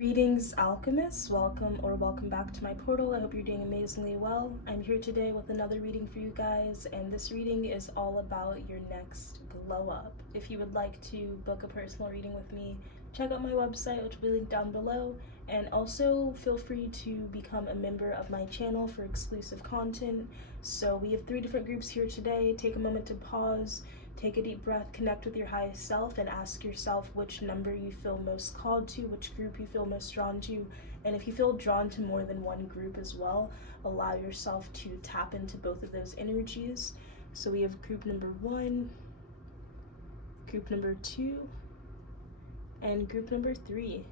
Greetings, alchemists. Welcome back to my portal. I hope you're doing amazingly well. I'm here today with another reading for you guys, and this reading is all about your next glow up. If you would like to book a personal reading with me, check out my website, which will be linked down below, and also feel free to become a member of my channel for exclusive content. So we have 3 different groups here today. Take a moment to pause, take a deep breath, connect with your highest self, and ask yourself which number you feel most called to, which group you feel most drawn to. And if you feel drawn to more than one group as well, allow yourself to tap into both of those energies. So we have group number 1, group number 2, and group number 3.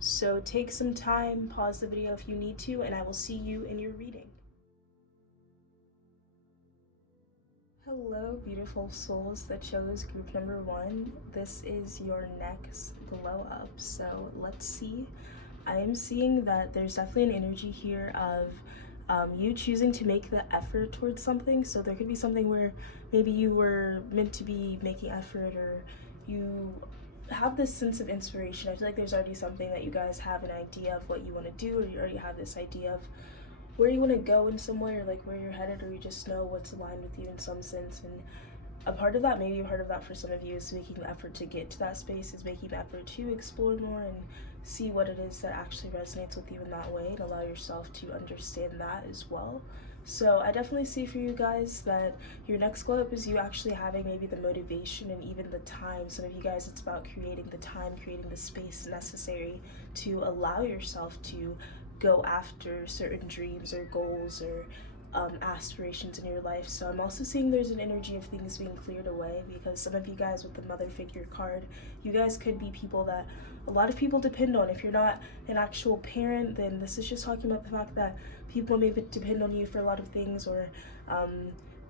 So take some time, pause the video if you need to, and I will see you in your reading. Hello, beautiful souls that chose group number 1. This is your next glow up. So let's see. I am seeing that there's definitely an energy here of you choosing to make the effort towards something. So there could be something where maybe you were meant to be making effort, or you have this sense of inspiration. I feel like there's already something that you guys have an idea of what you want to do, or you already have this idea of where you want to go in some way, or like where you're headed, or you just know what's aligned with you in some sense. And a part of that, maybe a part of that for some of you, is making the effort to get to that space, is making the effort to explore more and see what it is that actually resonates with you in that way, and allow yourself to understand that as well. So I definitely see for you guys that your next glow up is you actually having maybe the motivation and even the time. Some of you guys, it's about creating the time, creating the space necessary to allow yourself to go after certain dreams or goals or aspirations in your life. So I'm also seeing there's an energy of things being cleared away, because some of you guys with the mother figure card, you guys could be people that a lot of people depend on. If you're not an actual parent, then this is just talking about the fact that people maybe depend on you for a lot of things, or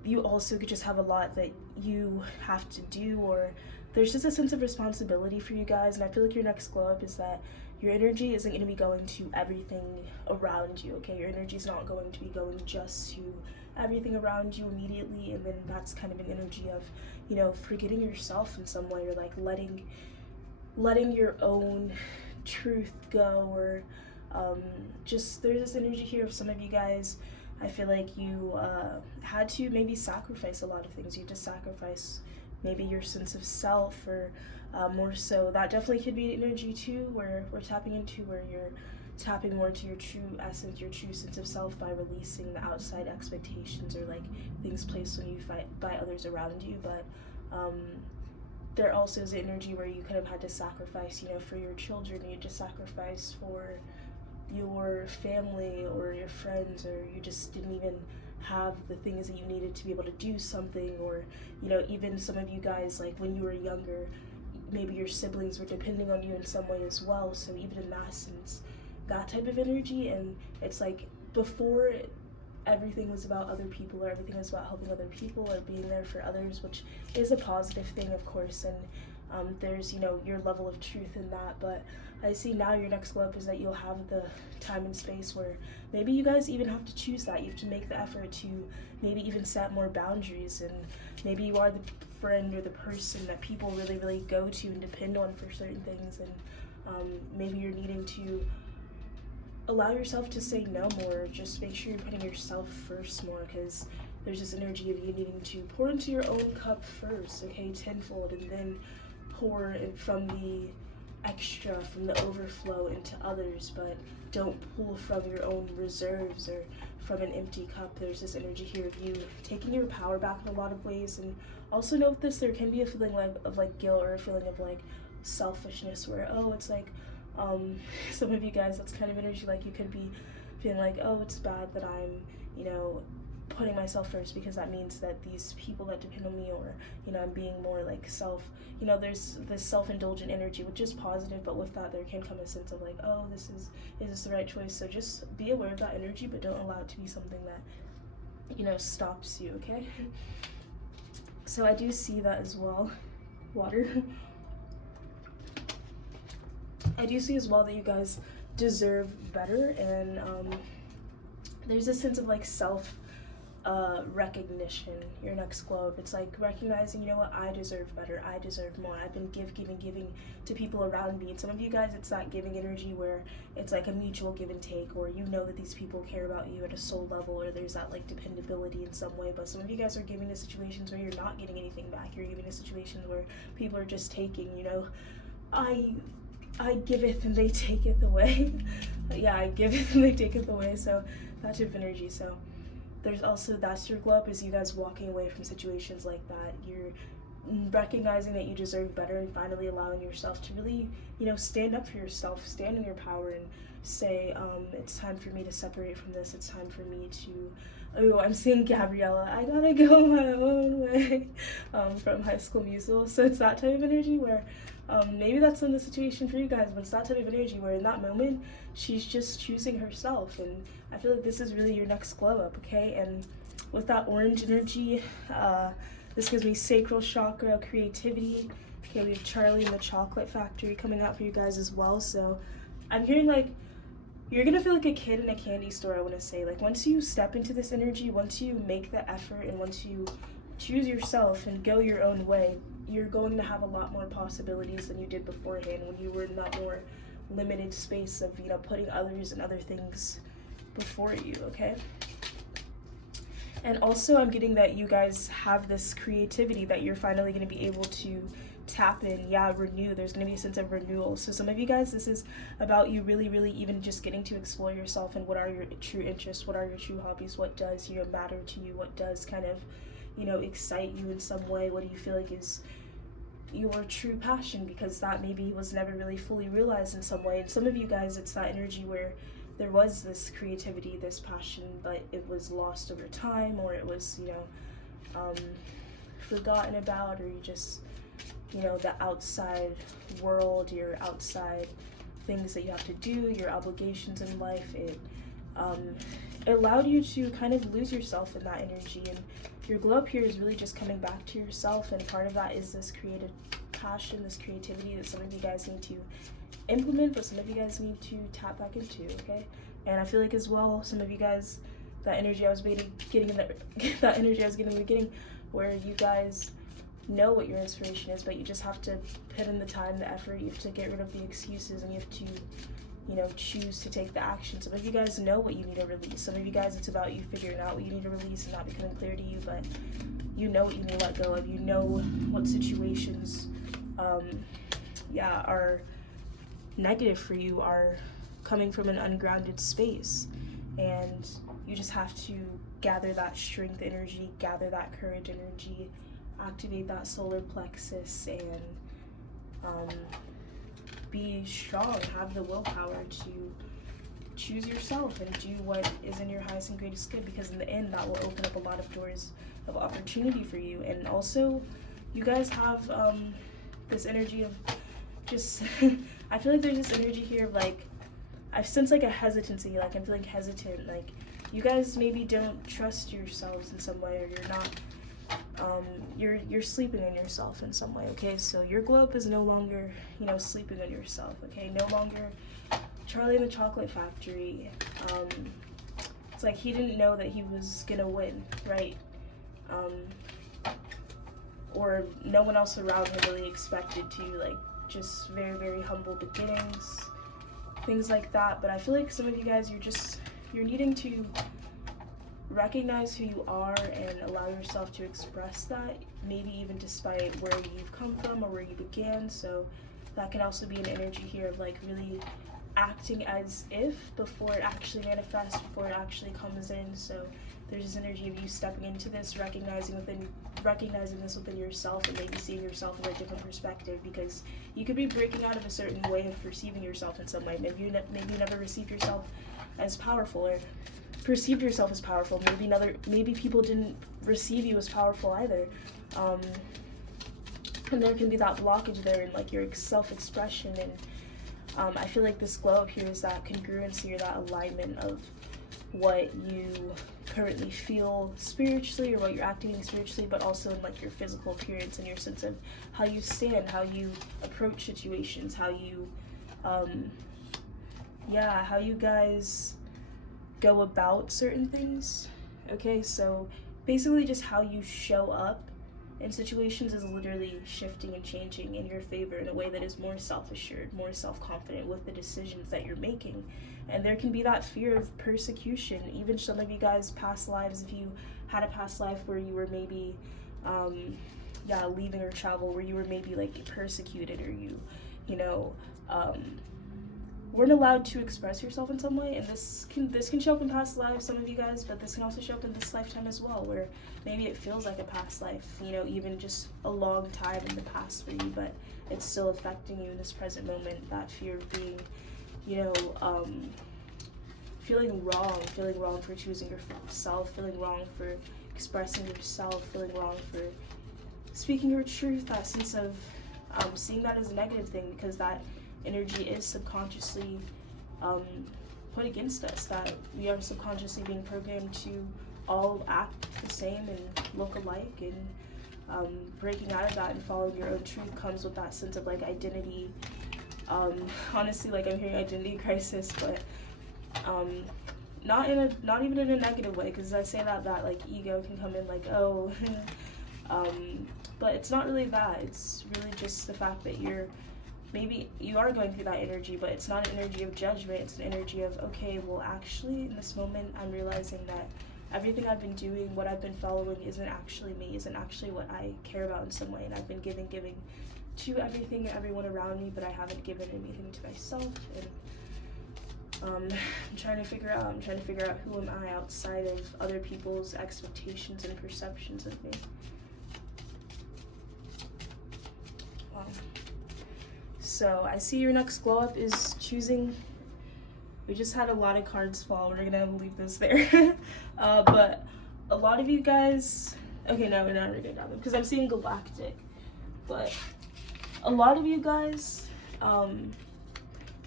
you also could just have a lot that you have to do, or there's just a sense of responsibility for you guys. And I feel like your next glow up is that your energy isn't going to be going to everything around you, okay? Your energy is not going to be going just to everything around you immediately, and then that's kind of an energy of, you know, forgetting yourself in some way, or like letting your own truth go, or just there's this energy here of some of you guys, I feel like you had to maybe sacrifice a lot of things. You had to sacrifice maybe your sense of self, or more so that definitely could be an energy too, where we're tapping into, where you're tapping more into your true essence, your true sense of self, by releasing the outside expectations, or like things placed on you by others around you. But there also is energy where you could have had to sacrifice, you know, for your children. You had to sacrifice for your family or your friends, or you just didn't even have the things that you needed to be able to do something. Or, you know, even some of you guys, like when you were younger, maybe your siblings were depending on you in some way as well. So even in that sense, that type of energy. And it's like before everything was about other people, or everything was about helping other people or being there for others, which is a positive thing, of course, and there's, you know, your level of truth in that. But I see now your next glow up is that you'll have the time and space where maybe you guys even have to choose that. You have to make the effort to maybe even set more boundaries, and maybe you are the friend or the person that people really, really go to and depend on for certain things, and maybe you're needing to allow yourself to say no more. Just make sure you're putting yourself first more, because there's this energy of you needing to pour into your own cup first, okay, tenfold, and then pour in from the extra, from the overflow into others. But don't pull from your own reserves or from an empty cup. There's this energy here of you taking your power back in a lot of ways. And also note this, there can be a feeling of guilt, or a feeling of like selfishness, where, oh, it's like some of you guys, that's kind of energy, like you could be feeling like, oh, it's bad that I'm, you know, putting myself first, because that means that these people that depend on me, or, you know, I'm being more like you know, there's this self-indulgent energy, which is positive, but with that there can come a sense of like, oh, is this the right choice? So just be aware of that energy, but don't allow it to be something that, you know, stops you, okay? So I do see that as well. Water. I do see as well that you guys deserve better, and there's a sense of like self recognition, your next glow up. It's like recognizing, you know what, I deserve better, I deserve more. I've been giving to people around me. And some of you guys, it's that giving energy where it's like a mutual give and take, or you know that these people care about you at a soul level, or there's that like dependability in some way. But some of you guys are giving to situations where you're not getting anything back. You're giving to situations where people are just taking, you know, I giveth and they taketh away. Yeah, I giveth and they taketh away. So that type of energy. So there's also, that's your glow up, is you guys walking away from situations like that. You're recognizing that you deserve better and finally allowing yourself to really, you know, stand up for yourself, stand in your power and say, it's time for me to separate from this. It's time for me to, oh, I'm seeing Gabriella, I gotta go my own way, from High School Musical. So it's that type of energy where maybe that's not the situation for you guys, but it's that type of energy where in that moment, she's just choosing herself. And I feel like this is really your next glow up, okay? And with that orange energy, this gives me sacral chakra, creativity. Okay, we have Charlie and the Chocolate Factory coming out for you guys as well. So I'm hearing like, you're gonna feel like a kid in a candy store, I wanna say. Like once you step into this energy, once you make the effort and once you choose yourself and go your own way, you're going to have a lot more possibilities than you did beforehand when you were in that more limited space of, you know, putting others and other things before you, okay? And also I'm getting that you guys have this creativity that you're finally going to be able to tap in. Yeah, renew. There's going to be a sense of renewal. So some of you guys, this is about you really, really even just getting to explore yourself and what are your true interests, what are your true hobbies, what does, you know, matter to you, what does kind of, you know, excite you in some way, what do you feel like is your true passion, because that maybe was never really fully realized in some way. And some of you guys, it's that energy where there was this creativity, this passion, but it was lost over time, or it was, you know, forgotten about, or you just, you know, the outside world, your outside things that you have to do, your obligations in life, it allowed you to kind of lose yourself in that energy. And your glow up here is really just coming back to yourself, and part of that is this creative passion, this creativity that some of you guys need to implement, but some of you guys need to tap back into, okay? And I feel like as well, some of you guys, that energy I was getting in that energy I was getting in the beginning, where you guys know what your inspiration is, but you just have to put in the time, the effort, you have to get rid of the excuses, and you have to, you know, choose to take the action. Some of you guys know what you need to release. Some of you guys, it's about you figuring out what you need to release and not becoming clear to you, but you know what you need to let go of. You know what situations, are negative for you, are coming from an ungrounded space. And you just have to gather that strength energy, gather that courage energy, activate that solar plexus, and be strong, have the willpower to choose yourself and do what is in your highest and greatest good, because in the end that will open up a lot of doors of opportunity for you. And also you guys have this energy of just I feel like there's this energy here of like, I sense like a hesitancy, like I'm feeling hesitant, like you guys maybe don't trust yourselves in some way, or you're not you're sleeping on yourself in some way, okay? So your glow up is no longer, you know, sleeping on yourself, okay? No longer Charlie and the Chocolate Factory. It's like he didn't know that he was gonna win, right? Or no one else around him really expected to, like, just very, very humble beginnings, things like that. But I feel like some of you guys, you're needing to recognize who you are and allow yourself to express that, maybe even despite where you've come from or where you began. So that can also be an energy here of like really acting as if before it actually manifests, before it actually comes in. So there's this energy of you stepping into this, recognizing this within yourself, and maybe seeing yourself in a different perspective, because you could be breaking out of a certain way of perceiving yourself in some way. Maybe you never received yourself as powerful, or perceived yourself as powerful. Maybe people didn't receive you as powerful either. And there can be that blockage there in like your self-expression. And I feel like this glow up here is that congruency, or that alignment of what you currently feel spiritually, or what you're acting spiritually, but also in like your physical appearance and your sense of how you stand, how you approach situations, how you how you guys go about certain things. okay? So basically just how you show up in situations is literally shifting and changing in your favor in a way that is more self-assured, more self-confident with the decisions that you're making. And there can be that fear of persecution. Even some of you guys, past lives, if you had a past life where you were maybe leaving or travel, where you were maybe like persecuted, or you know weren't allowed to express yourself in some way. And this can show up in past lives, some of you guys, but this can also show up in this lifetime as well, where maybe it feels like a past life, you know, even just a long time in the past for you, but it's still affecting you in this present moment. That fear of being, you know, feeling wrong for choosing yourself, feeling wrong for expressing yourself, feeling wrong for speaking your truth, that sense of seeing that as a negative thing, because that energy is subconsciously put against us, that we are subconsciously being programmed to all act the same and look alike. And breaking out of that and following your own truth comes with that sense of like identity. Honestly, like, I'm hearing identity crisis, but not even in a negative way, because I say that like ego can come in, like, oh but it's not really that. It's really just the fact that maybe you are going through that energy, but it's not an energy of judgment. It's an energy of, okay, well, actually in this moment I'm realizing that everything I've been doing, what I've been following, isn't actually me, isn't actually what I care about in some way. And I've been giving to everything and everyone around me, but I haven't given anything to myself. And I'm trying to figure out who am I outside of other people's expectations and perceptions of me. Wow. So I see your next glow up is choosing. We just had a lot of cards fall. We're gonna leave this there. But a lot of you guys, okay, no, we're not gonna go down them because I'm seeing galactic. But a lot of you guys,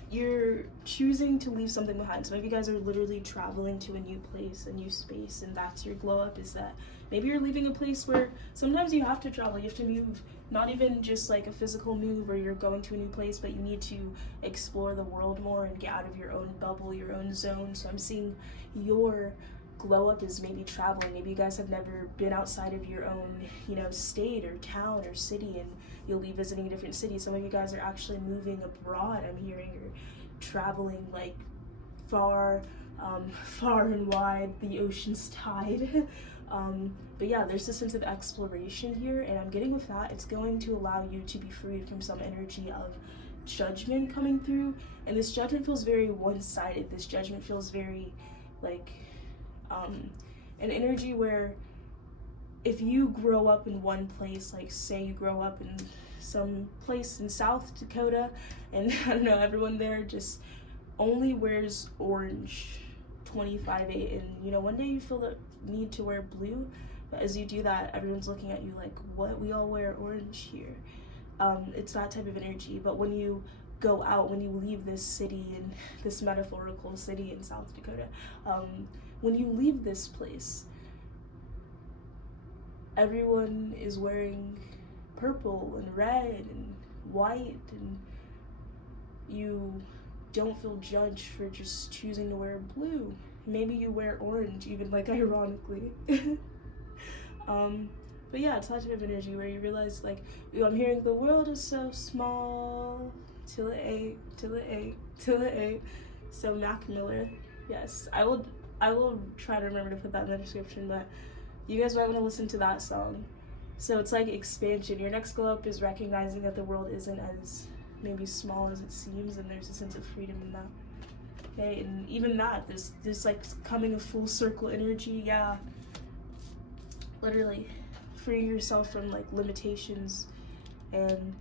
you're choosing to leave something behind. Some of you guys are literally traveling to a new place, a new space, and that's your glow up, is that maybe you're leaving a place where sometimes you have to travel, you have to move, not even just like a physical move where you're going to a new place, but you need to explore the world more and get out of your own bubble, your own zone. So I'm seeing your glow up is maybe traveling. Maybe you guys have never been outside of your own, you know, state or town or city, and you'll be visiting a different city. Some of you guys are actually moving abroad, I'm hearing, or traveling like far and wide, the ocean's tide. But yeah, there's a sense of exploration here, and I'm getting with that, it's going to allow you to be freed from some energy of judgment coming through. And this judgment feels very one-sided. This judgment feels very like an energy where if you grow up in one place, like say you grow up in some place in South Dakota, and I don't know, everyone there just only wears orange 25/8, and you know, one day you feel the need to wear blue, but as you do that, everyone's looking at you like, what? We all wear orange here. It's that type of energy. But when you go out, when you leave this city, and this metaphorical city in South Dakota, when you leave this place, everyone is wearing purple and red and white, and you don't feel judged for just choosing to wear blue. Maybe you wear orange, even, like, ironically. But yeah, it's that type of energy where you realize, like, I'm hearing the world is so small, till it ain't. So Mac Miller, yes, I will try to remember to put that in the description, but you guys might want to listen to that song. So it's like expansion. Your next glow up is recognizing that the world isn't as maybe small as it seems, and there's a sense of freedom in that. Okay, and even that, this like coming a full circle energy, yeah. Literally freeing yourself from like limitations and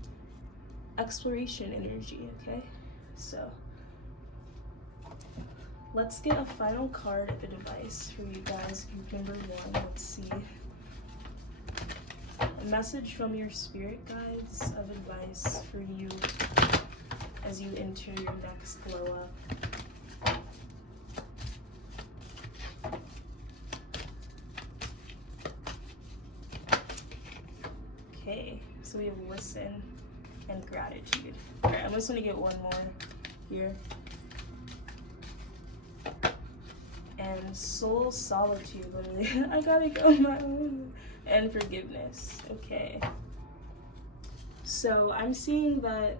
exploration energy, okay? So let's get a final card of the device for you guys. Group number 1, let's see. A message from your spirit guides of advice for you as you enter your next glow up. Okay, so we have listen and gratitude. Alright, I'm just gonna get one more here. and soul solitude. I gotta go on my own. And forgiveness. Okay. So I'm seeing that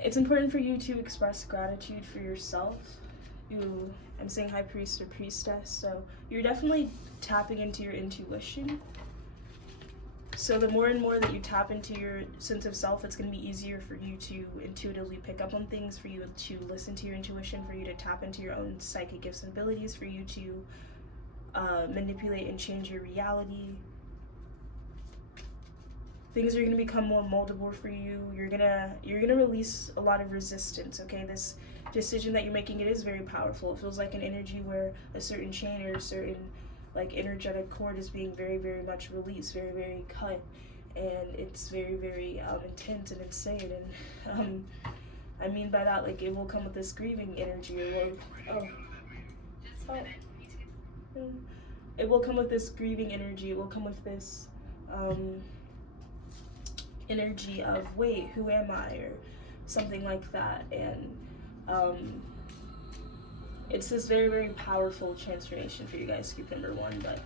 it's important for you to express gratitude for yourself. I'm saying high priest or priestess, so you're definitely tapping into your intuition. So the more and more that you tap into your sense of self, it's going to be easier for you to intuitively pick up on things, for you to listen to your intuition, for you to tap into your own psychic gifts and abilities, for you to manipulate and change your reality. Things are going to become more moldable for you. You're gonna release a lot of resistance. Okay, this decision that you're making, it is very powerful. It feels like an energy where a certain chain or a certain like energetic cord is being very, very much released, very, very cut, and it's very, very intense and insane. And I mean by that, like, it will come with this grieving energy. It will come with this grieving energy. It will come with this energy of, wait, who am I, or something like that. And it's this very, very powerful transformation for you guys, group number 1. But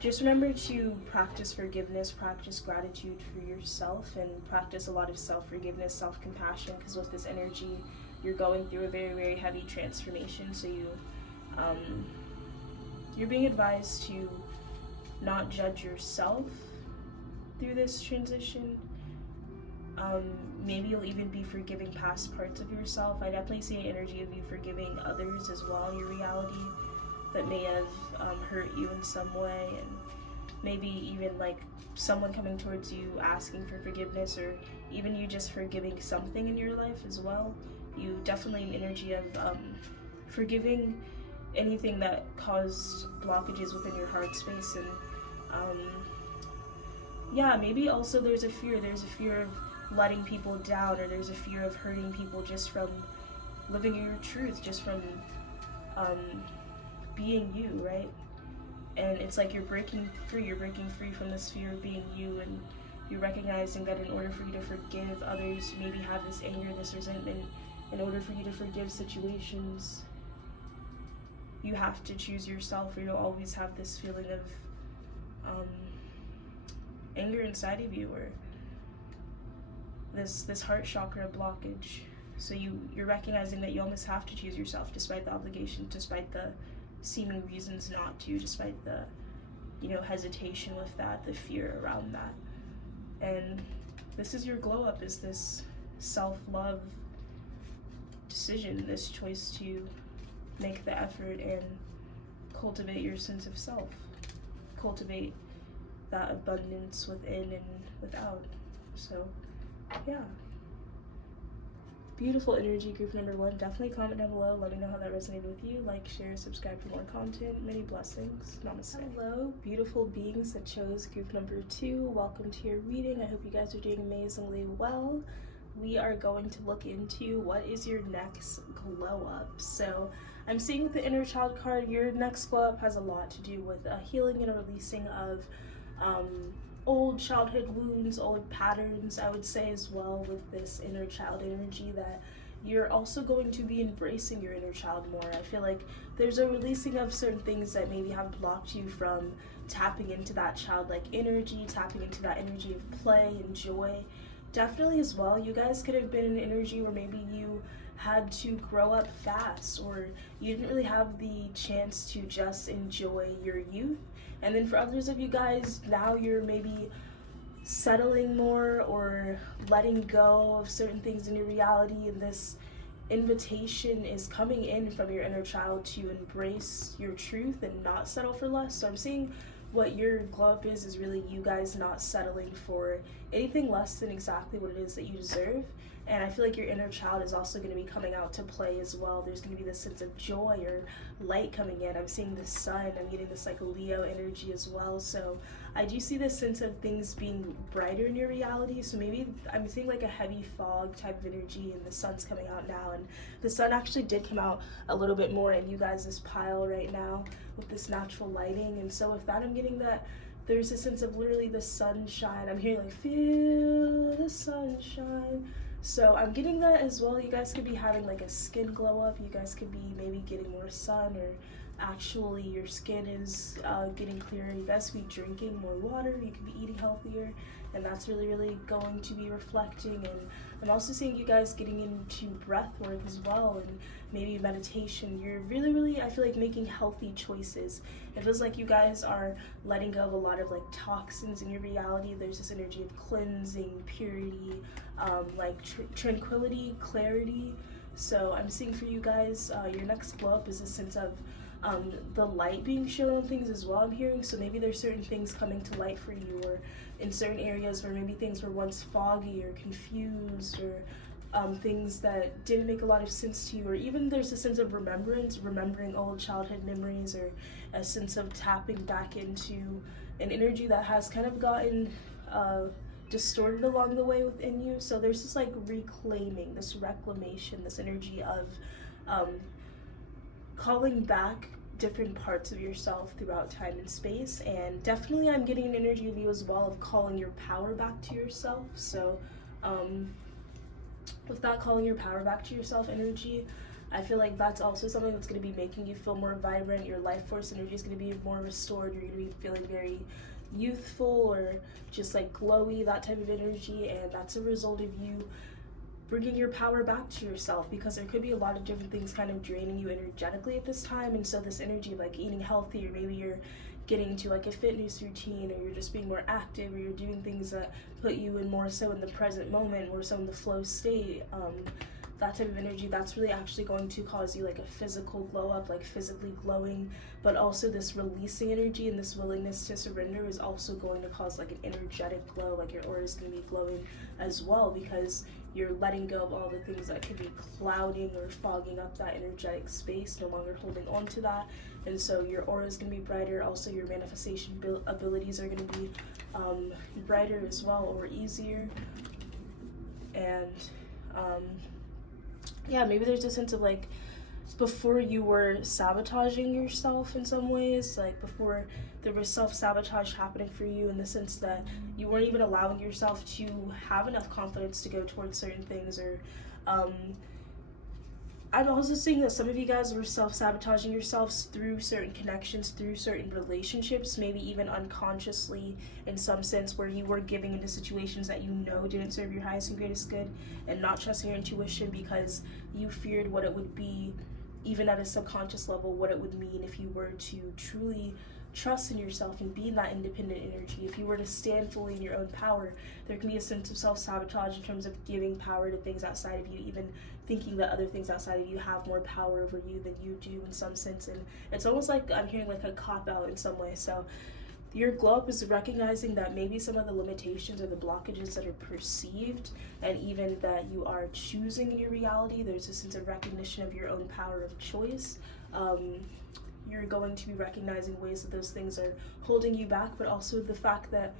just remember to practice forgiveness, practice gratitude for yourself, and practice a lot of self-forgiveness, self-compassion, because with this energy you're going through a very, very heavy transformation. So you're being advised to not judge yourself through this transition. Maybe you'll even be forgiving past parts of yourself. I definitely see an energy of you forgiving others as well in your reality that may have hurt you in some way, and maybe even like someone coming towards you asking for forgiveness, or even you just forgiving something in your life as well. You definitely an energy of forgiving anything that caused blockages within your heart space. And yeah, maybe also there's a fear of letting people down, or there's a fear of hurting people just from living your truth, just from being you, right? And it's like you're breaking free from this fear of being you, and you're recognizing that in order for you to forgive others, maybe have this anger, this resentment, in order for you to forgive situations, you have to choose yourself, or you'll always have this feeling of anger inside of you, or this heart chakra blockage. So you're recognizing that you almost have to choose yourself, despite the obligation, despite the seeming reasons not to, despite the hesitation with that, the fear around that. And this is your glow up, is this self-love decision, this choice to make the effort and cultivate your sense of self, cultivate that abundance within and without. So yeah, beautiful energy, group number 1. Definitely comment down below, let me know how that resonated with you. Like, share, subscribe for more content. Many blessings. Namaste. Hello, beautiful beings that chose group number 2. Welcome to your reading. I hope you guys are doing amazingly well. We are going to look into what is your next glow up. So I'm seeing with the inner child card, your next glow up has a lot to do with a healing and a releasing of old childhood wounds, old patterns, I would say, as well, with this inner child energy, that you're also going to be embracing your inner child more. I feel like there's a releasing of certain things that maybe have blocked you from tapping into that childlike energy, tapping into that energy of play and joy. Definitely as well, you guys could have been in an energy where maybe you had to grow up fast, or you didn't really have the chance to just enjoy your youth. And then for others of you guys, now you're maybe settling more or letting go of certain things in your reality, and this invitation is coming in from your inner child to embrace your truth and not settle for less. So I'm seeing what your glow up is really you guys not settling for anything less than exactly what it is that you deserve. And I feel like your inner child is also going to be coming out to play as well. There's going to be this sense of joy or light coming in. I'm seeing the sun. I'm getting this like Leo energy as well. So I do see this sense of things being brighter in your reality. So maybe I'm seeing like a heavy fog type of energy, and the sun's coming out now. And the sun actually did come out a little bit more in you guys' pile right now with this natural lighting. And so with that, I'm getting that there's a sense of literally the sunshine. I'm hearing like, feel the sunshine. So I'm getting that as well. You guys could be having like a skin glow up. You guys could be maybe getting more sun, or actually your skin is getting clearer. You guys could be drinking more water. You could be eating healthier, and that's really, really going to be reflecting. And I'm also seeing you guys getting into breath work as well, and maybe meditation. You're really, really, I feel like, making healthy choices. It feels like you guys are letting go of a lot of like toxins in your reality. There's this energy of cleansing, purity, like tranquility, clarity. So I'm seeing for you guys, your next glow up is a sense of the light being shown on things as well, I'm hearing. So maybe there's certain things coming to light for you, or in certain areas where maybe things were once foggy or confused, or things that didn't make a lot of sense to you, or even there's a sense of remembering old childhood memories, or a sense of tapping back into an energy that has kind of gotten distorted along the way within you. So there's this like reclaiming, this reclamation, this energy of calling back different parts of yourself throughout time and space. And definitely I'm getting an energy of you as well of calling your power back to yourself. So with that calling your power back to yourself energy, I feel like that's also something that's going to be making you feel more vibrant. Your life force energy is going to be more restored. You're going to be feeling very youthful, or just like glowy, that type of energy. And that's a result of you bringing your power back to yourself, because there could be a lot of different things kind of draining you energetically at this time. And so this energy of like eating healthy, or maybe you're getting into like a fitness routine, or you're just being more active, or you're doing things that put you in more so in the present moment, more so in the flow state, that type of energy, that's really actually going to cause you like a physical glow up, like physically glowing. But also this releasing energy and this willingness to surrender is also going to cause like an energetic glow. Like your aura is going to be glowing as well, because you're letting go of all the things that could be clouding or fogging up that energetic space, no longer holding on to that. And so your aura is going to be brighter. Also your manifestation abilities are going to be brighter as well, or easier. And yeah, maybe there's a sense of like, before you were sabotaging yourself in some ways, like before there was self-sabotage happening for you, in the sense that you weren't even allowing yourself to have enough confidence to go towards certain things. Or I'm also seeing that some of you guys were self-sabotaging yourselves through certain connections, through certain relationships, maybe even unconsciously in some sense, where you were giving into situations that you know didn't serve your highest and greatest good, and not trusting your intuition because you feared what it would be, even at a subconscious level, what it would mean if you were to truly trust in yourself and be in that independent energy. If you were to stand fully in your own power, there can be a sense of self-sabotage in terms of giving power to things outside of you, even thinking that other things outside of you have more power over you than you do in some sense. And it's almost like I'm hearing like a cop-out in some way. So your glow up is recognizing that maybe some of the limitations or the blockages that are perceived, and even that you are choosing in your reality, there's a sense of recognition of your own power of choice. You're going to be recognizing ways that those things are holding you back, but also the fact that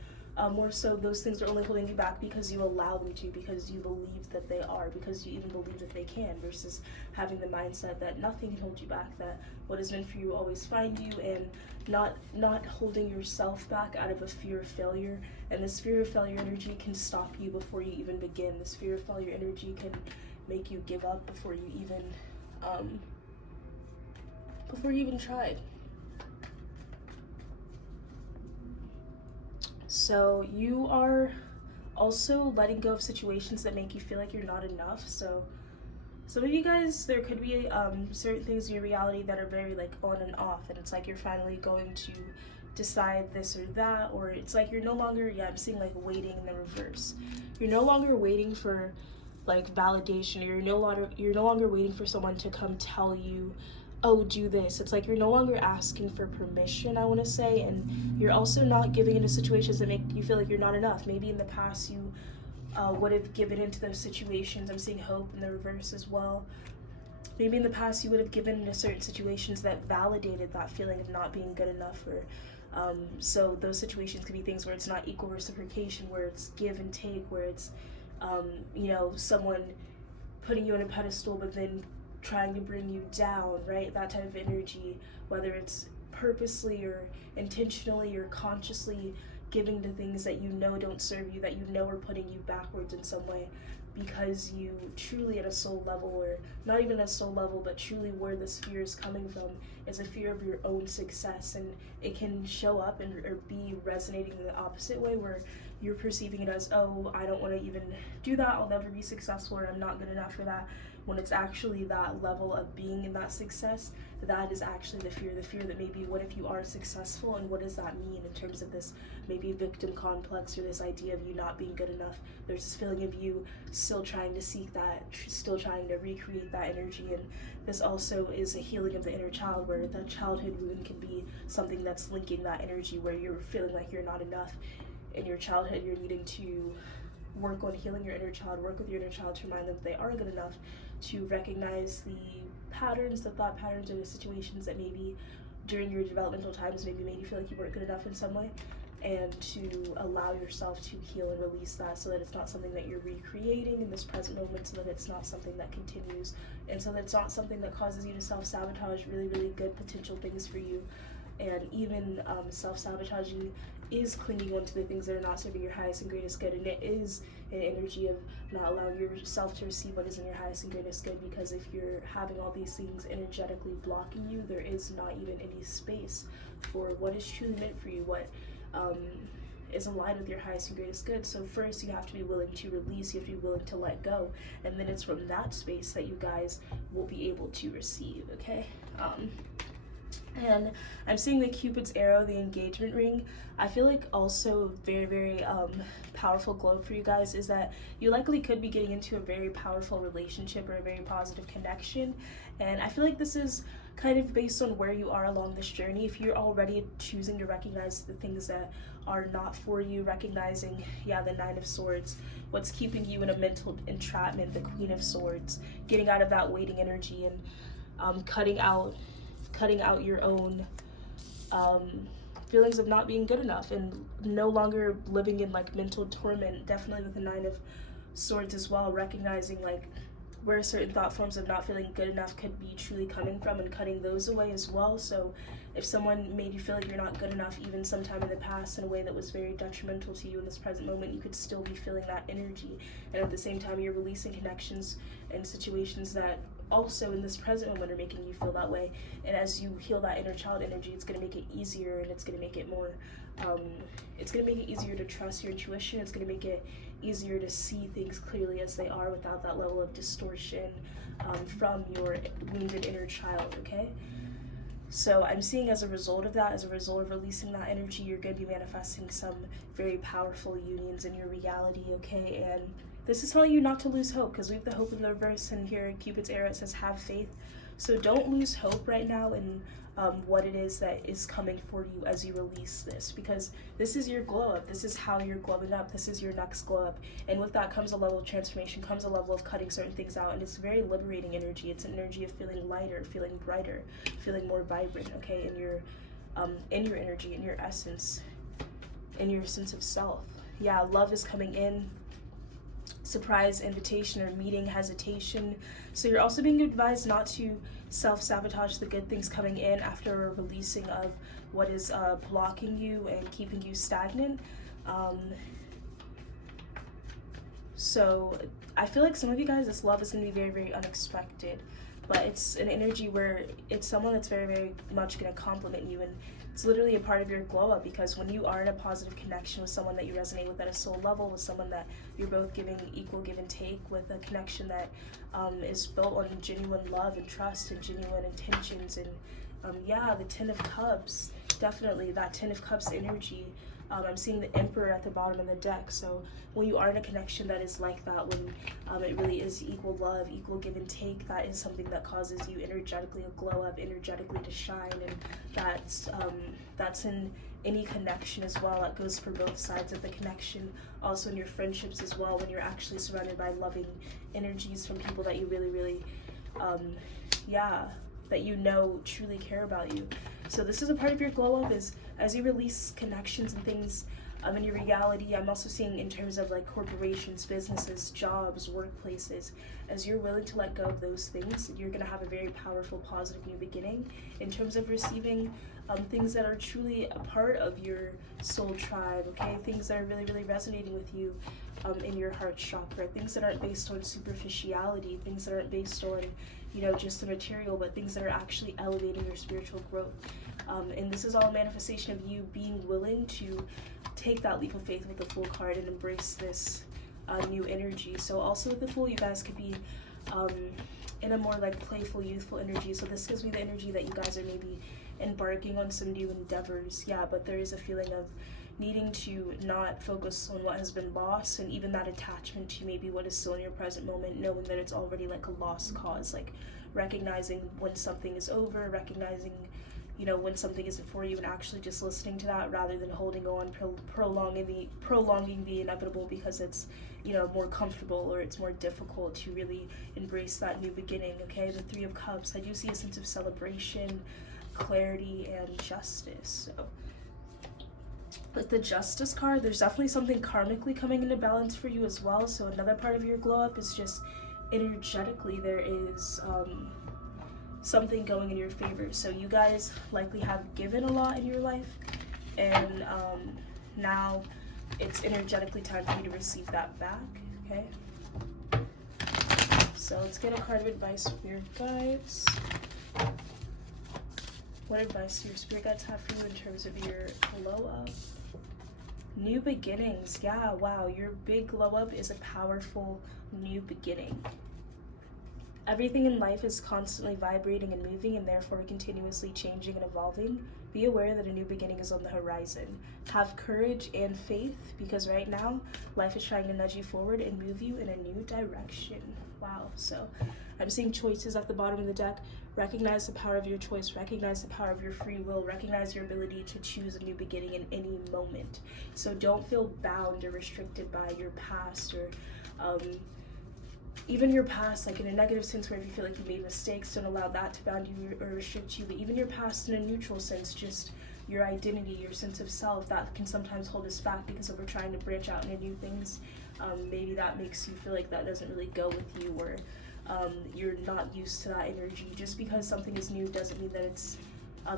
more so those things are only holding you back because you allow them to, because you believe that they are, because you even believe that they can, versus having the mindset that nothing can hold you back, that what is meant for you will always find you, and not holding yourself back out of a fear of failure. And this fear of failure energy can stop you before you even begin. This fear of failure energy can make you give up before you even tried. So you are also letting go of situations that make you feel like you're not enough. So some of you guys, there could be certain things in your reality that are very like on and off, and it's like you're finally going to decide this or that, or it's like you're no longer, I'm seeing like waiting in the reverse. You're no longer waiting for like validation, or you're no longer waiting for someone to come tell you, oh, do this. It's like you're no longer asking for permission, I want to say, and you're also not giving into situations that make you feel like you're not enough. Maybe in the past you would have given into those situations. I'm seeing hope in the reverse as well. Maybe in the past you would have given into certain situations that validated that feeling of not being good enough, or so those situations could be things where it's not equal reciprocation, where it's give and take, where it's someone putting you on a pedestal but then trying to bring you down, right? That type of energy, whether it's purposely or intentionally or consciously giving to things that you know don't serve you, that you know are putting you backwards in some way. because you truly at a soul level, or not even a soul level, but truly where this fear is coming from is a fear of your own success, and it can show up and or be resonating in the opposite way where you're perceiving it as, oh, I don't want to even do that, I'll never be successful, or I'm not good enough for that, when it's actually that level of being in that success that is actually the fear that maybe what if you are successful, and what does that mean in terms of this maybe victim complex, or this idea of you not being good enough. There's this feeling of you still trying to seek that, still trying to recreate that energy, and this also is a healing of the inner child, where that childhood wound can be something that's linking that energy where you're feeling like you're not enough in your childhood. You're needing to work on healing your inner child, work with your inner child to remind them that they are good enough, to recognize the patterns, the thought patterns, or the situations that maybe during your developmental times maybe made you feel like you weren't good enough in some way, and to allow yourself to heal and release that, so that it's not something that you're recreating in this present moment, so that it's not something that continues, and so that it's not something that causes you to self-sabotage really, really good potential things for you. And even self-sabotaging is clinging on to the things that are not serving your highest and greatest good, and it is an energy of not allowing yourself to receive what is in your highest and greatest good, because if you're having all these things energetically blocking you, there is not even any space for what is truly meant for you, what is aligned with your highest and greatest good. So first you have to be willing to release, you have to be willing to let go, and then it's from that space that you guys will be able to receive, okay? And I'm seeing the Cupid's arrow, the engagement ring. I feel like also very, very powerful globe for you guys is that you likely could be getting into a very powerful relationship or a very positive connection. And I feel like this is kind of based on where you are along this journey. If you're already choosing to recognize the things that are not for you, recognizing, yeah, the Nine of Swords, what's keeping you in a mental entrapment, the Queen of Swords, getting out of that waiting energy, and cutting out your own feelings of not being good enough, and no longer living in like mental torment. Definitely with the Nine of Swords as well, recognizing like where certain thought forms of not feeling good enough could be truly coming from, and cutting those away as well. So if someone made you feel like you're not good enough even sometime in the past in a way that was very detrimental to you in this present moment, you could still be feeling that energy, and at the same time you're releasing connections and situations that also in this present moment are making you feel that way. And as you heal that inner child energy, it's going to make it easier, and it's going to make it more it's going to make it easier to trust your intuition. It's going to make it easier to see things clearly as they are without that level of distortion from your wounded inner child, okay? So I'm seeing as a result of that, as a result of releasing that energy, you're going to be manifesting some very powerful unions in your reality, okay? And this is telling you not to lose hope, because we have the hope in the reverse, and here in Cupid's arrow it says have faith. So don't lose hope right now in what it is that is coming for you as you release this, because this is your glow up. This is how you're glowing up. This is your next glow up. And with that comes a level of transformation, comes a level of cutting certain things out, and it's very liberating energy. It's an energy of feeling lighter, feeling brighter, feeling more vibrant, okay, in your energy, in your essence, in your sense of self. Yeah, love is coming in. Surprise invitation or meeting hesitation. So you're also being advised not to self-sabotage the good things coming in after a releasing of what is blocking you and keeping you stagnant. So I feel like some of you guys, this love is going to be very, very unexpected, but it's an energy where it's someone that's very, very much going to compliment you, and it's literally a part of your glow up, because when you are in a positive connection with someone that you resonate with at a soul level, with someone that you're both giving equal give and take, with a connection that is built on genuine love and trust and genuine intentions, and yeah, the Ten of Cups, definitely that Ten of Cups energy. I'm seeing the Emperor at the bottom of the deck. So when you are in a connection that is like that, when it really is equal love, equal give and take, that is something that causes you energetically to glow up, energetically to shine, and that's in any connection as well. That goes for both sides of the connection. Also in your friendships as well, when you're actually surrounded by loving energies from people that you really, really, that you know truly care about you. So this is a part of your glow up, is as you release connections and things in your reality. I'm also seeing in terms of like corporations, businesses, jobs, workplaces, as you're willing to let go of those things, you're going to have a very powerful, positive new beginning in terms of receiving things that are truly a part of your soul tribe, okay? Things that are really, really resonating with you. in your heart chakra, things that aren't based on superficiality, things that aren't based on, you know, just the material, but things that are actually elevating your spiritual growth. And this is all a manifestation of you being willing to take that leap of faith with the Fool card and embrace this new energy. So also with the Fool, you guys could be in a more like playful, youthful energy. So this gives me the energy that you guys are maybe embarking on some new endeavors. Yeah, but there is a feeling of needing to not focus on what has been lost, and even that attachment to maybe what is still in your present moment, knowing that it's already like a lost cause, like recognizing when something is over, recognizing, you know, when something isn't for you, and actually just listening to that rather than holding on, prolonging the inevitable because it's, you know, more comfortable or it's more difficult to really embrace that new beginning. Okay, the Three of Cups, I do see a sense of celebration, clarity, and justice. So with the Justice card, there's definitely something karmically coming into balance for you as well. So another part of your glow up is just energetically there is something going in your favor. So you guys likely have given a lot in your life, and now it's energetically time for you to receive that back. Okay, so let's get a card of advice from your guides. What advice do your spirit guides have for you in terms of your glow up? New beginnings. Yeah, wow, your big glow up is a powerful new beginning. Everything in life is constantly vibrating and moving, and therefore continuously changing and evolving. Be aware that a new beginning is on the horizon. Have courage and faith, because right now life is trying to nudge you forward and move you in a new direction. Wow, so I'm seeing choices at the bottom of the deck. Recognize the power of your choice, recognize the power of your free will, recognize your ability to choose a new beginning in any moment. So don't feel bound or restricted by your past, or even your past, like in a negative sense where if you feel like you made mistakes, don't allow that to bound you or restrict you. But even your past in a neutral sense, just your identity, your sense of self, that can sometimes hold us back because if we're trying to branch out into new things, maybe that makes you feel like that doesn't really go with you, or you're not used to that energy. Just because something is new doesn't mean that it's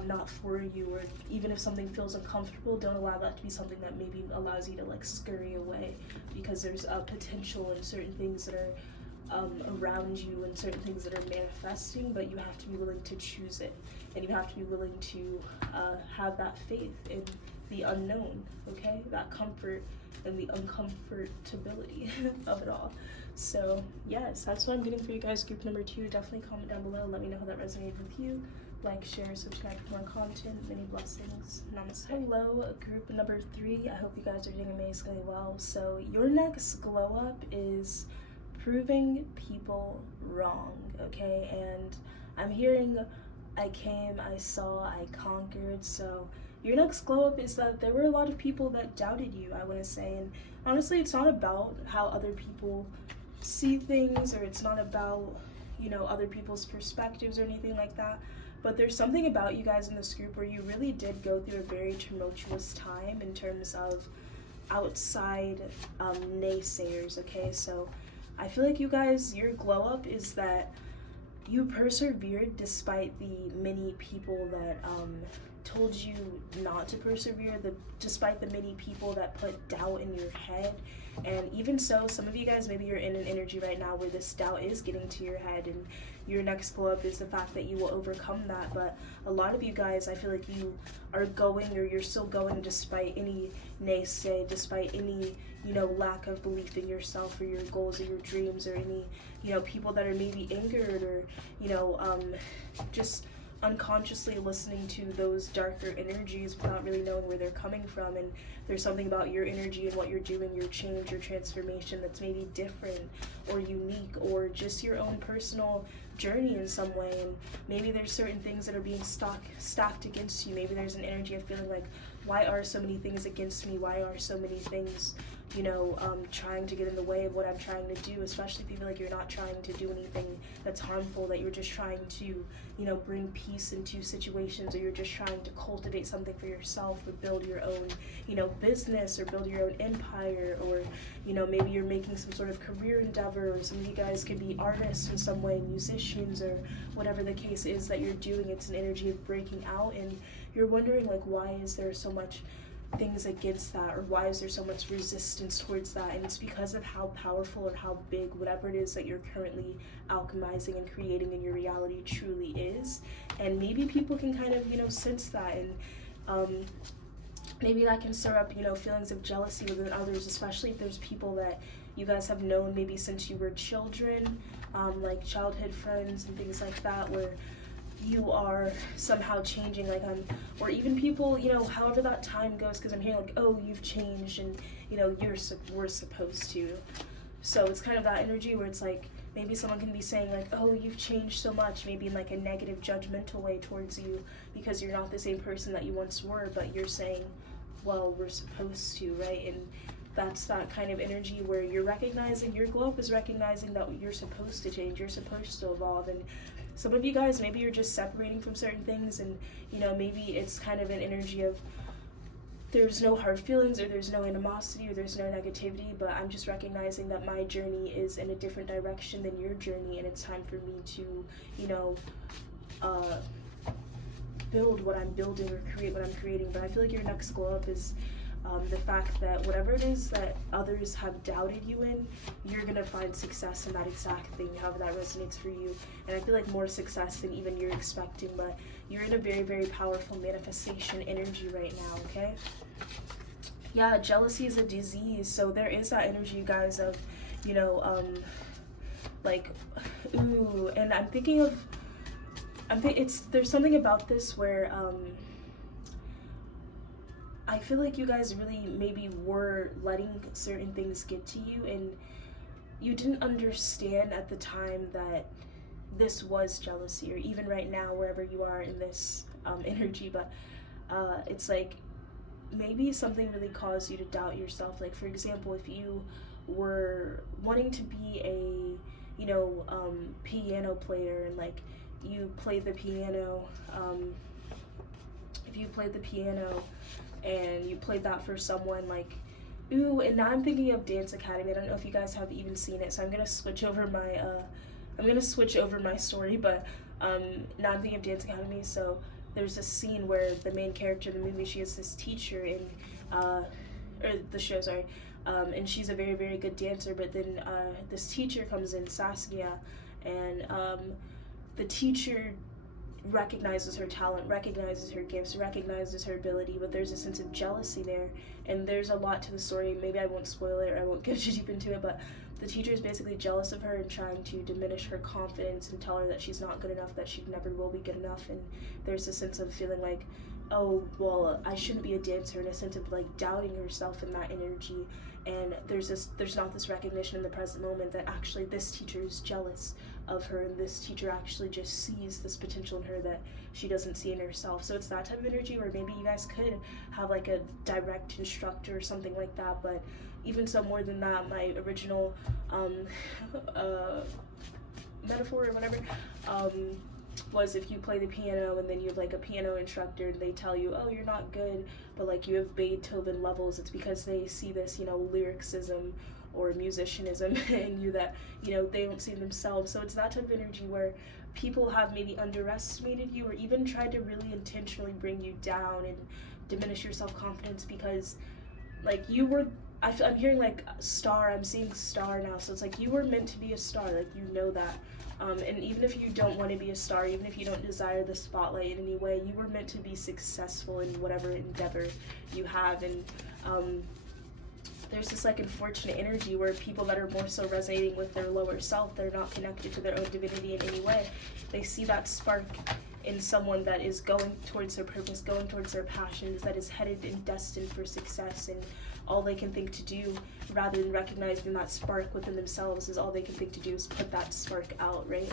not for you, or even if something feels uncomfortable, don't allow that to be something that maybe allows you to like scurry away, because there's a potential in certain things that are around you and certain things that are manifesting, but you have to be willing to choose it, and you have to be willing to have that faith in the unknown, okay? That comfort and the uncomfortability of it all. So yes, that's what I'm getting for you guys. Group number 2, definitely comment down below, let me know how that resonated with you. Like, share, subscribe for more content. Many blessings. Namaste. Hello, group number 3. I hope you guys are doing amazingly well. So your next glow up is proving people wrong, okay? And I'm hearing I came, I saw, I conquered. So your next glow up is that there were a lot of people that doubted you, I want to say. And honestly, it's not about how other people see things, or it's not about, you know, other people's perspectives or anything like that. But there's something about you guys in this group where you really did go through a very tumultuous time in terms of outside naysayers, okay? So I feel like you guys, your glow up is that you persevered despite the many people that told you not to persevere, despite the many people that put doubt in your head. And even so, some of you guys, maybe you're in an energy right now where this doubt is getting to your head, and your next glow up is the fact that you will overcome that. But a lot of you guys, I feel like you are going, or you're still going despite any naysay, despite any, you know, lack of belief in yourself or your goals or your dreams, or any, you know, people that are maybe angered, or, you know, just unconsciously listening to those darker energies without really knowing where they're coming from. And there's something about your energy and what you're doing, your change, your transformation, that's maybe different or unique, or just your own personal journey in some way. And maybe there's certain things that are being stacked against you. Maybe there's an energy of feeling like, why are so many things against me? Why are so many things, you know, trying to get in the way of what I'm trying to do? Especially if you feel like you're not trying to do anything that's harmful, that you're just trying to, you know, bring peace into situations, or you're just trying to cultivate something for yourself, or build your own, you know, business, or build your own empire, or, you know, maybe you're making some sort of career endeavor, or some of you guys could be artists in some way, musicians, or whatever the case is that you're doing. It's an energy of breaking out, and you're wondering, like, why is there so much things against that, or why is there so much resistance towards that? And it's because of how powerful or how big whatever it is that you're currently alchemizing and creating in your reality truly is. And maybe people can kind of, you know, sense that, and maybe that can stir up, you know, feelings of jealousy within others, especially if there's people that you guys have known maybe since you were children, like childhood friends and things like that, where you are somehow changing, like, or even people, you know, however that time goes, because I'm hearing like, oh, you've changed, and, you know, we're supposed to. So it's kind of that energy where it's like, maybe someone can be saying like, oh, you've changed so much, maybe in like a negative judgmental way towards you, because you're not the same person that you once were, but you're saying, well, we're supposed to, right? And that's that kind of energy where you're recognizing, your glow up is recognizing that you're supposed to change, you're supposed to evolve. And some of you guys, maybe you're just separating from certain things, and, you know, maybe it's kind of an energy of there's no hard feelings, or there's no animosity, or there's no negativity, but I'm just recognizing that my journey is in a different direction than your journey, and it's time for me to, you know, build what I'm building or create what I'm creating. But I feel like your next glow up is the fact that whatever it is that others have doubted you in, you're gonna find success in that exact thing, however that resonates for you. And I feel like more success than even you're expecting, but you're in a very, very powerful manifestation energy right now, okay? Yeah, jealousy is a disease, so there is that energy, you guys, of, you know, like, ooh, and I'm thinking of, there's something about this where, I feel like you guys really maybe were letting certain things get to you, and you didn't understand at the time that this was jealousy, or even right now, wherever you are in this energy, but it's like maybe something really caused you to doubt yourself. Like, for example, if you were wanting to be a, you know, piano player, and like you played the piano, if you played the piano and you played that for someone, like, ooh, and now I'm thinking of Dance Academy. I don't know if you guys have even seen it, so I'm gonna switch over my story, but now I'm thinking of Dance Academy. So there's a scene where the main character in the movie, she has this teacher in, or the show, sorry, and she's a very, very good dancer, but then this teacher comes in, Saskia, and the teacher recognizes her talent, recognizes her gifts, recognizes her ability, but there's a sense of jealousy there, and there's a lot to the story. Maybe I won't spoil it, or I won't get too deep into it, but the teacher is basically jealous of her and trying to diminish her confidence and tell her that she's not good enough, that she never will be good enough. And there's a sense of feeling like, oh, well, I shouldn't be a dancer, in a sense of like doubting herself in that energy. And there's not this recognition in the present moment that actually this teacher is jealous of her, and this teacher actually just sees this potential in her that she doesn't see in herself. So it's that type of energy where maybe you guys could have like a direct instructor or something like that. But even so, more than that, my original metaphor or whatever was, if you play the piano and then you have like a piano instructor and they tell you, oh, you're not good, but like you have Beethoven levels, it's because they see this, you know, lyricism or musicianism in you that, you know, they don't see themselves. So it's that type of energy where people have maybe underestimated you, or even tried to really intentionally bring you down and diminish your self-confidence, because like you were, I'm hearing like star, I'm seeing star now, so it's like you were meant to be a star, like you know that. And even if you don't want to be a star, even if you don't desire the spotlight in any way, you were meant to be successful in whatever endeavor you have. And there's this like unfortunate energy where people that are more so resonating with their lower self, they're not connected to their own divinity in any way. They see that spark in someone that is going towards their purpose, going towards their passions, that is headed and destined for success, and all they can think to do, rather than recognizing that spark within themselves, is all they can think to do is put that spark out, right?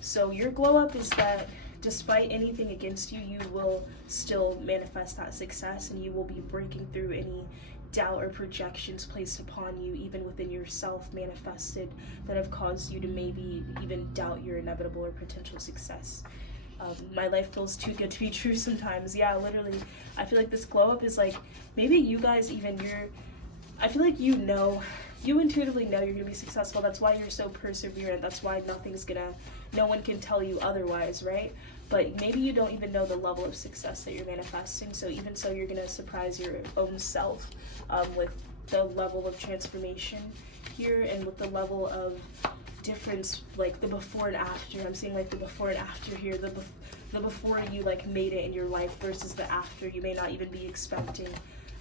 So your glow up is that despite anything against you, you will still manifest that success, and you will be breaking through any doubt or projections placed upon you, even within yourself, manifested, that have caused you to maybe even doubt your inevitable or potential success. My life feels too good to be true sometimes. Yeah, literally. I feel like this glow up is like, maybe you guys even, I feel like you intuitively know you're gonna be successful. That's why you're so perseverant. That's why no one can tell you otherwise, right? but maybe you don't even know the level of success that you're manifesting. So even so, you're gonna surprise your own self with the level of transformation here, and with the level of difference, like the before and after. I'm seeing like the before and after here, the before you like made it in your life versus the after. You may not even be expecting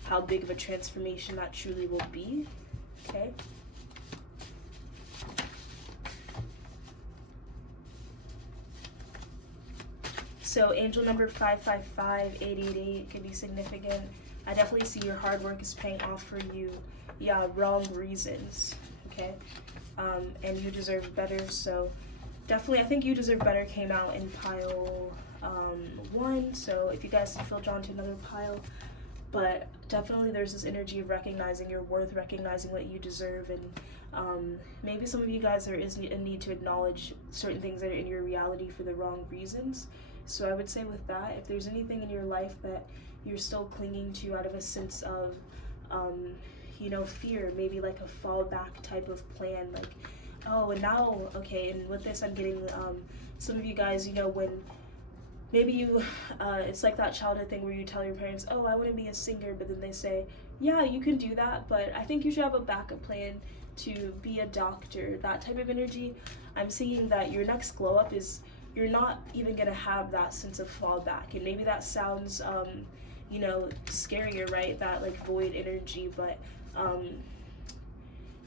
how big of a transformation that truly will be. Okay. So angel number 555-888 can be significant. I definitely see your hard work is paying off for you. Yeah, wrong reasons. Okay. And you deserve better. So definitely, I think you deserve better came out in pile 1. So if you guys feel drawn to another pile, but definitely there's this energy of recognizing your worth, recognizing what you deserve, and maybe some of you guys, there is a need to acknowledge certain things that are in your reality for the wrong reasons. So I would say with that, if there's anything in your life that you're still clinging to out of a sense of, you know, fear, maybe like a fallback type of plan, like, oh, and now, okay, and with this I'm getting some of you guys, you know, when maybe you, it's like that childhood thing where you tell your parents, oh, I want to be a singer, but then they say, yeah, you can do that, but I think you should have a backup plan to be a doctor, that type of energy. I'm seeing that your next glow up is, you're not even going to have that sense of fallback, and maybe that sounds, you know, scarier, right, that like void energy, but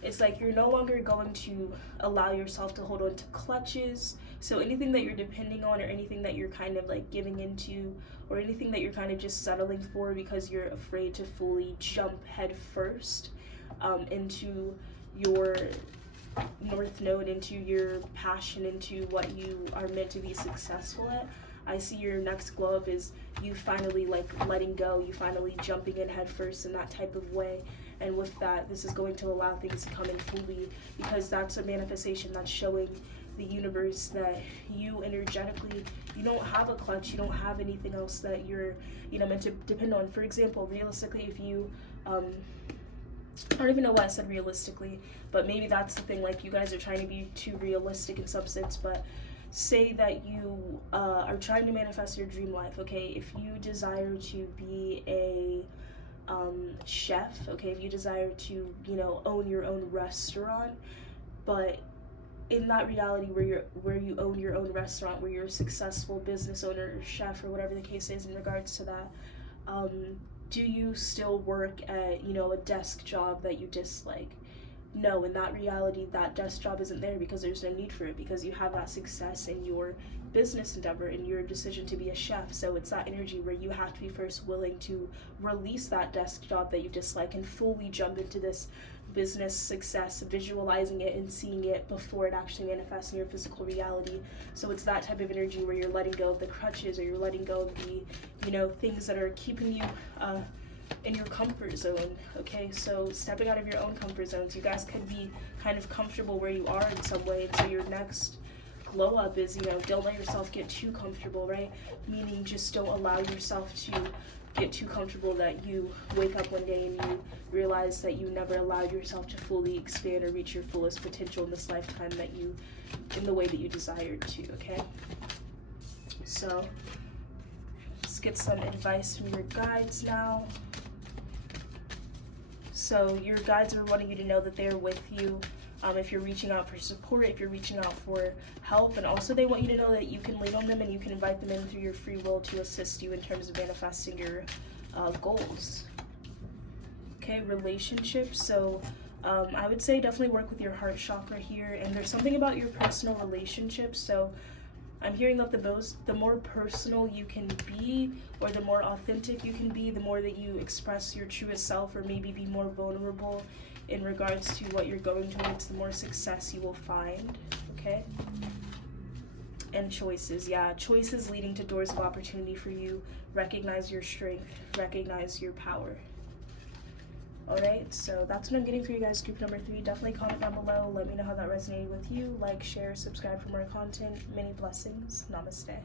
it's like you're no longer going to allow yourself to hold on to clutches. So anything that you're depending on, or anything that you're kind of like giving into, or anything that you're kind of just settling for because you're afraid to fully jump head first into your north node, into your passion, into what you are meant to be successful at. I see your next glow up is you finally like letting go, you finally jumping in head first in that type of way. And with that, this is going to allow things to come in fully, because that's a manifestation that's showing the universe that you energetically, you don't have a clutch, you don't have anything else that you're, you know, meant to depend on. For example, realistically, if you, I don't even know why I said realistically, but maybe that's the thing, like you guys are trying to be too realistic in some sense, but say that you are trying to manifest your dream life, okay? If you desire to be a chef, okay, if you desire to, you know, own your own restaurant, but in that reality where you own your own restaurant, where you're a successful business owner or chef or whatever the case is in regards to that, do you still work at, you know, a desk job that you dislike? No, in that reality, that desk job isn't there because there's no need for it, because you have that success in your business endeavor, in your decision to be a chef. So it's that energy where you have to be first willing to release that desk job that you dislike and fully jump into this business success, visualizing it and seeing it before it actually manifests in your physical reality. So it's that type of energy where you're letting go of the crutches, or you're letting go of the, you know, things that are keeping you in your comfort zone. Okay, so stepping out of your own comfort zones. You guys could be kind of comfortable where you are in some way, and so your next glow up is, you know, don't let yourself get too comfortable, right? Meaning just don't allow yourself to get too comfortable that you wake up one day and you realize that you never allowed yourself to fully expand or reach your fullest potential in this lifetime, that you, in the way that you desired to. Okay, so let's get some advice from your guides now. So your guides are wanting you to know that they're with you if you're reaching out for support, if you're reaching out for help, and also they want you to know that you can lean on them and you can invite them in through your free will to assist you in terms of manifesting your goals. Okay, relationships. So I would say definitely work with your heart chakra here, and there's something about your personal relationships. So I'm hearing that the more personal you can be, or the more authentic you can be, the more that you express your truest self, or maybe be more vulnerable in regards to what you're going towards, the more success you will find. Okay, and choices. Yeah, choices leading to doors of opportunity for you. Recognize your strength, recognize your power. Alright, so that's what I'm getting for you guys, group number 3. Definitely comment down below, let me know how that resonated with you. Like, share, subscribe for more content. Many blessings. Namaste.